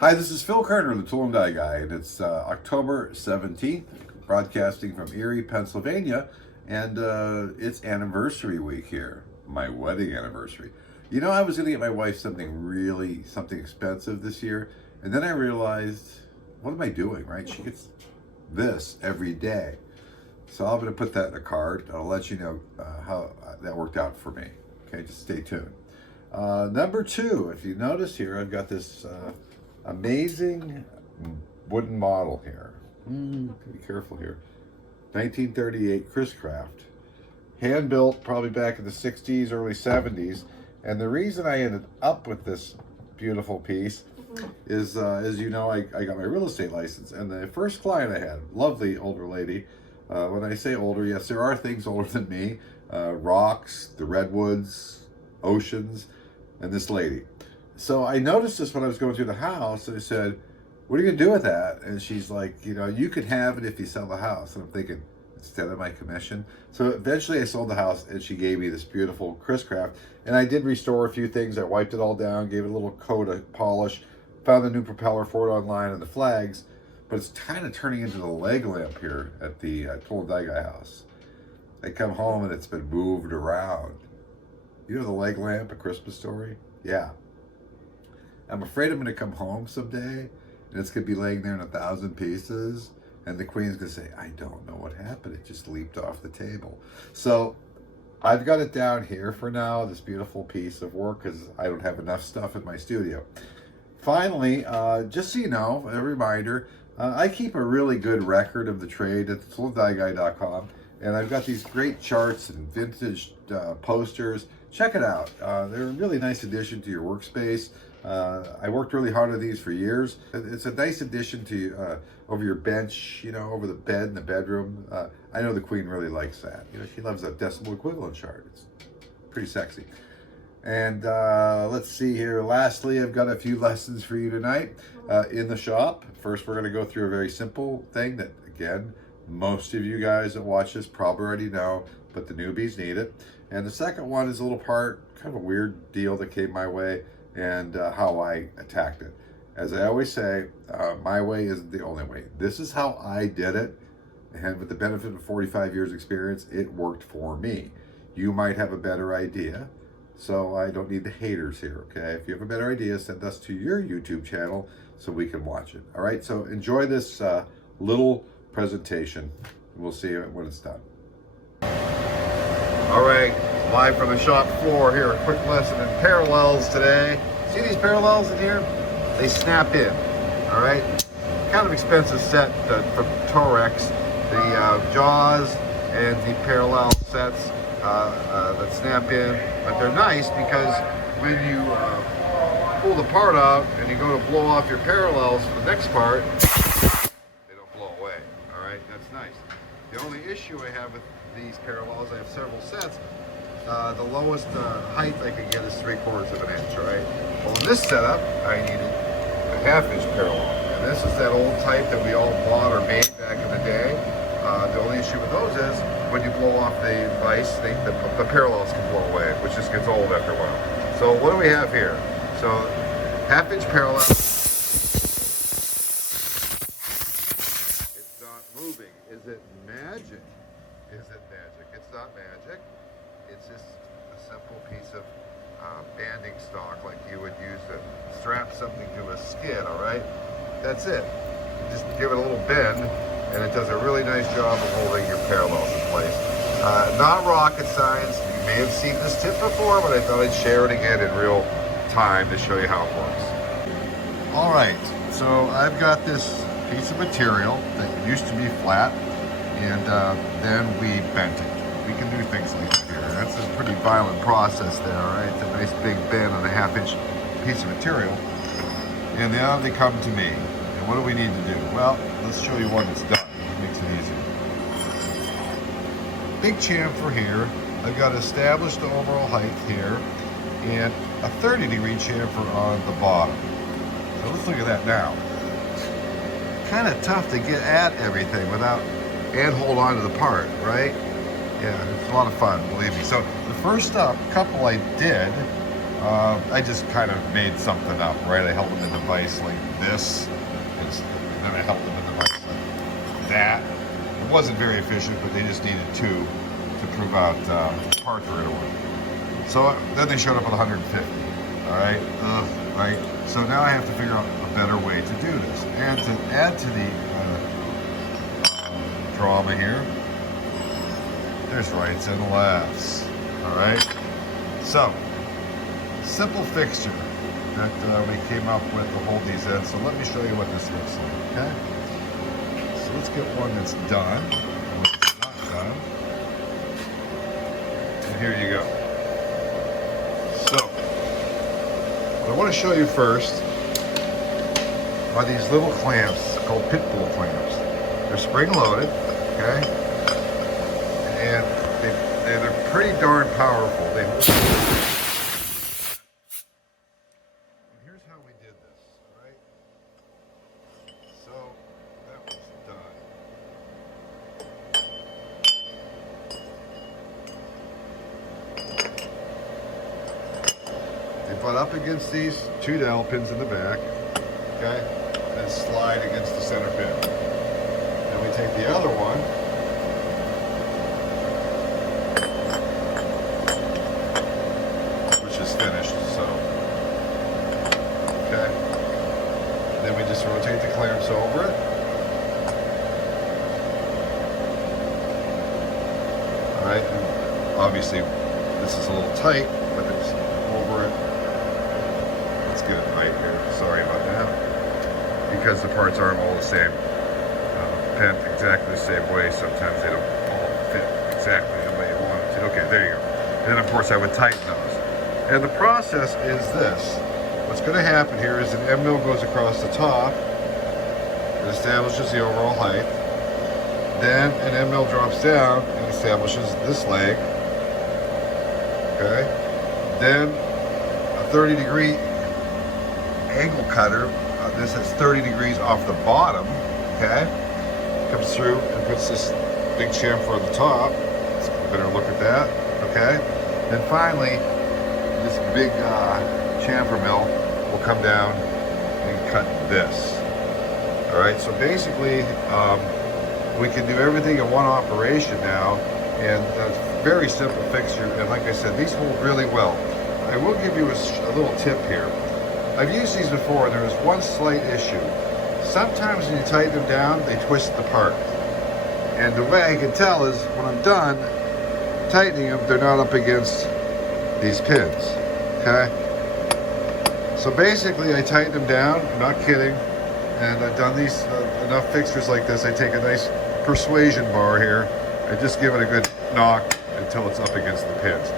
Hi, this is Phil Carter, the Tool and Die Guy, and it's October 17th, broadcasting from Erie, Pennsylvania, and it's anniversary week here, my wedding anniversary. You know, I was going to get my wife something expensive this year, and then I realized, what am I doing, right? She gets this every day. So I'm going to put that in a card, and I'll let you know how that worked out for me. Okay, just stay tuned. Number two, if you notice here, I've got this amazing wooden model here. Be careful here. 1938 Chris Craft. Hand built probably back in the 60s, early 70s. And the reason I ended up with this beautiful piece is, as you know, I got my real estate license. And the first client I had, lovely older lady. When I say older, yes, there are things older than me. Rocks, the redwoods, oceans, and this lady. So I noticed this when I was going through the house, and I said, what are you going to do with that? And she's like, you know, you can have it if you sell the house. And I'm thinking, instead of my commission. So eventually I sold the house, and she gave me this beautiful Chris Craft. And I did restore a few things. I wiped it all down, gave it a little coat of polish, found the new propeller for it online and the flags. But it's kind of turning into the leg lamp here at the Tool and Die Guy house. I come home, and it's been moved around. You know the leg lamp, A Christmas Story? Yeah. I'm afraid I'm going to come home someday, and it's going to be laying there in 1,000 pieces, and the Queen's going to say, I don't know what happened. It just leaped off the table. So I've got it down here for now, this beautiful piece of work, because I don't have enough stuff in my studio. Finally, just so you know, a reminder, I keep a really good record of the trade at toolanddieguy.com, and I've got these great charts and vintage posters. Check it out. They're a really nice addition to your workspace. I worked really hard on these for years. It's a nice addition to over your bench, you know, over the bed in the bedroom. I know the Queen really likes that. You know, she loves a decimal equivalent chart. It's pretty sexy. And let's see here. Lastly, I've got a few lessons for you tonight in the shop. First, we're going to go through a very simple thing that, again, most of you guys that watch this probably already know, but the newbies need it. And the second one is a little part, kind of a weird deal that came my way, and how I attacked it. As I always say, my way isn't the only way. This is how I did it, and with the benefit of 45 years experience, it worked for me. You might have a better idea, so I don't need the haters here, okay? If you have a better idea, send us to your YouTube channel so we can watch it. All right, so enjoy this little presentation. We'll see you when it's done. All right, live from the shop floor here, a quick lesson in parallels today. See these parallels in here? They snap in, all right? Kind of expensive set from Torex. The jaws and the parallel sets that snap in, but they're nice because when you pull the part out and you go to blow off your parallels for the next part, they don't blow away, all right? That's nice. The only issue I have with these parallels, I have several sets. The lowest height I can get is 3/4 of an inch, right? Well, in this setup, I needed a 1/2 inch parallel. And this is that old type that we all bought or made back in the day. The only issue with those is when you blow off the vise, the parallels can blow away, which just gets old after a while. So what do we have here? So 1/2 inch parallel. It's not moving. Is it magic? Is it magic? It's not magic. It's just a simple piece of banding stock like you would use to strap something to a skid, all right? That's it. Just give it a little bend, and it does a really nice job of holding your parallels in place. Not rocket science. You may have seen this tip before, but I thought I'd share it again in real time to show you how it works. All right, so I've got this piece of material that used to be flat, and then we bent it. We can do things like that here. That's a pretty violent process there, right? It's a nice big bend on a 1/2 inch piece of material. And now they come to me. And what do we need to do? Well, let's show you what it's done. It makes it easy. Big chamfer here. I've got established the overall height here and a 30-degree chamfer on the bottom. So let's look at that now. Kind of tough to get at everything without and hold on to the part, right? Yeah, it's a lot of fun, believe me. So the first couple I did I just kind of made something up, right? I held them in the vise like this, and then I held them in the vise like that. It wasn't very efficient, but they just needed two to prove out parts were gonna work. So then they showed up at 150. All right, right. So now I have to figure out a better way to do this, and to add to the drama here. There's rights and lefts. All right. So simple fixture that we came up with to hold these in. So let me show you what this looks like. Okay. So let's get one that's done. One that's not done. And here you go. So what I want to show you first are these little clamps called pit bull clamps. They're spring loaded, okay, and they're pretty darn powerful. Here's how we did this, all right? So that was done. They butt up against these two dowel pins in the back, okay, and slide against the center pin. Then we take the other one, which is finished, so, okay. And then we just rotate the clamps over it. All right, and obviously this is a little tight, but it's over it. Let's get it right here. Sorry about that. Because the parts aren't all the same. Bent exactly the same way. Sometimes they don't all fit exactly the way you want it to. Okay, there you go. And then of course I would tighten those. And the process is this. What's going to happen here is an end mill goes across the top. It establishes the overall height. Then an end mill drops down and establishes this leg. Okay. Then a 30-degree angle cutter. This is 30 degrees off the bottom. Okay. Comes through and puts this big chamfer on the top. Let's get a better look at that. Okay. Then finally, this big chamfer mill will come down and cut this. All right. So basically, we can do everything in one operation now, and a very simple fixture. And like I said, these hold really well. I will give you a little tip here. I've used these before, and there is one slight issue. Sometimes when you tighten them down, they twist apart. And the way I can tell is when I'm done tightening them, they're not up against these pins, okay? So basically I tighten them down, I'm not kidding, and I've done these, enough fixtures like this. I take a nice persuasion bar here and just give it a good knock until it's up against the pins.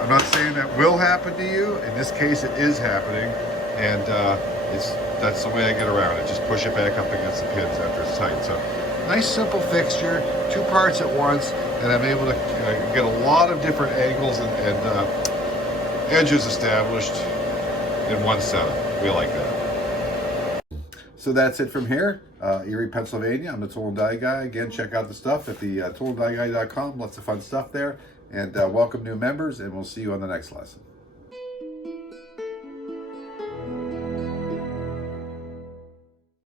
I'm not saying that will happen to you. In this case, it is happening, and that's the way I get around it. Just push it back up against the pins after it's tight. So, nice simple fixture, two parts at once, and I'm able to get a lot of different angles and edges established in one setup. We like that. So that's it from here, Erie, Pennsylvania. I'm the Tool and Die Guy. Again, check out the stuff at the toolanddieguy.com. Lots of fun stuff there. And welcome new members, and we'll see you on the next lesson.